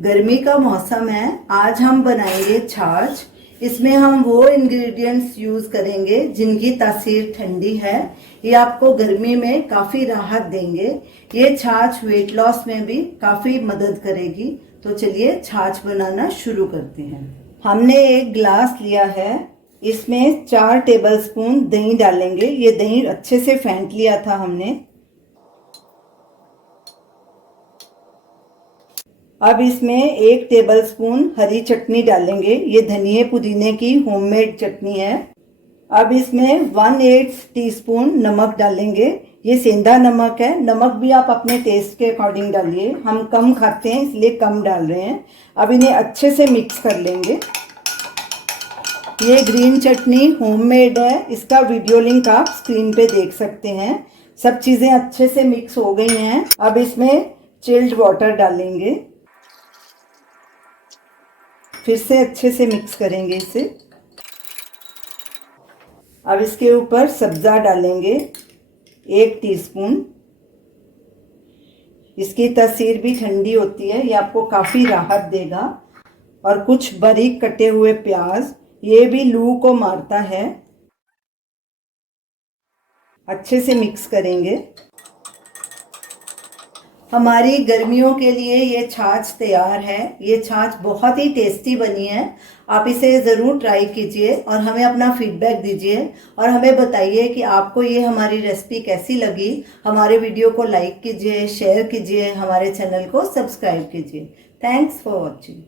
गर्मी का मौसम है। आज हम बनाएंगे छाछ। इसमें हम वो इंग्रेडिएंट्स यूज करेंगे जिनकी तासीर ठंडी है। ये आपको गर्मी में काफी राहत देंगे। ये छाछ वेट लॉस में भी काफी मदद करेगी। तो चलिए छाछ बनाना शुरू करते हैं। हमने एक ग्लास लिया है, इसमें 4 टेबलस्पून दही डालेंगे। ये दही अच्छे से फेंट लिया था हमने। अब इसमें 1 टेबलस्पून हरी चटनी डालेंगे। ये धनिए पुदीने की होममेड चटनी है। अब इसमें 1/8 टीस्पून नमक डालेंगे। ये सेंधा नमक है। नमक भी आप अपने टेस्ट के अकॉर्डिंग डालिए। हम कम खाते हैं इसलिए कम डाल रहे हैं। अब इन्हें अच्छे से मिक्स कर लेंगे। ये ग्रीन चटनी होममेड है। इसका वीडियो लिंक आप स्क्रीन पे देख सकते हैं। सब चीज़ें अच्छे से मिक्स हो गई हैं। अब इसमें चिल्ड वाटर डालेंगे। फिर से अच्छे से मिक्स करेंगे इसे। अब इसके ऊपर सब्जा डालेंगे 1 टीस्पून। इसकी तासीर भी ठंडी होती है, ये आपको काफ़ी राहत देगा। और कुछ बारीक कटे हुए प्याज, ये भी लू को मारता है। अच्छे से मिक्स करेंगे। हमारी गर्मियों के लिए ये छाछ तैयार है। ये छाछ बहुत ही टेस्टी बनी है। आप इसे ज़रूर ट्राई कीजिए और हमें अपना फीडबैक दीजिए और हमें बताइए कि आपको ये हमारी रेसिपी कैसी लगी। हमारे वीडियो को लाइक कीजिए, शेयर कीजिए, हमारे चैनल को सब्सक्राइब कीजिए। Thanks for watching.